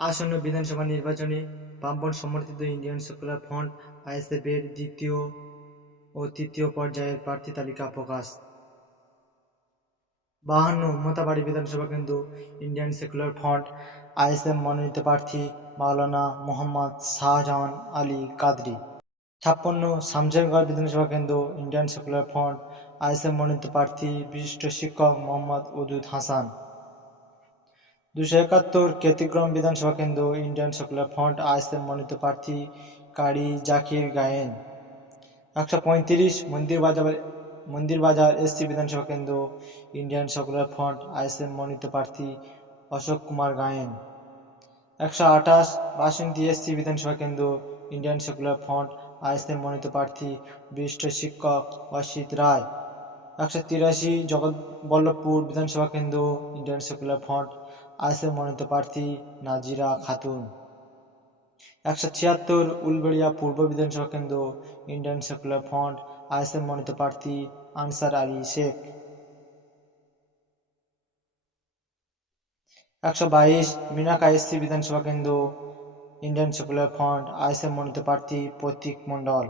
আসন্ন বিধানসভা নির্বাচনে বামপন্থ সমর্থিত ইন্ডিয়ান সেকুলার ফ্রন্ট আইএসএফ এর দ্বিতীয় ও তৃতীয় পর্যায়ের প্রার্থী তালিকা প্রকাশ। 52 মোতাবাড়ি বিধানসভা কেন্দ্র ইন্ডিয়ান সেকুলার ফ্রন্ট আইএসএফ মনোনীত প্রার্থী মাওলানা মোহাম্মদ শাহজাহান আলী কাদরি। 56 শামশেরগঞ্জ বিধানসভা কেন্দ্র ইন্ডিয়ান সেকুলার ফ্রন্ট আইএসএফ মনোনীত প্রার্থী বিশিষ্ট শিক্ষক মোহাম্মদ উদুদ হাসান। 271 কেতিগ্রাম বিধানসভা কেন্দ্র ইন্ডিয়ান সেকুলার ফ্রন্ট আইএসএফ মনোনীত প্রার্থী কারি জাকির গায়েন। 135 মন্দিরবাজার এসসি বিধানসভা কেন্দ্র ইন্ডিয়ান সেকুলার ফ্রন্ট আইএসএফ মনোনীত প্রার্থী অশোক কুমার গায়েন। 128 বাসন্তী এসসি বিধানসভা কেন্দ্র ইন্ডিয়ান সেকুলার ফ্রন্ট আইএসএফ মনোনীত প্রার্থী বিশিষ্ট শিক্ষক অসিত রায়। 183 জগৎবল্লভপুর বিধানসভা কেন্দ্র ইন্ডিয়ান সেকুলার ফ্রন্ট আইএসএফ মনোনীত প্রার্থী নাজিরা খাতুন। 176 উলবেড়িয়া পূর্ব বিধানসভা কেন্দ্র ইন্ডিয়ান সেকুলার ফ্রন্ট আইএসএফ মনোনীত প্রার্থী আনসার আলী শেখ। 122 মিনাকা এসসি বিধানসভা কেন্দ্র ইন্ডিয়ান সেকুলার ফ্রন্ট আইএসএফ মনোনীত প্রার্থী প্রতীক মণ্ডল।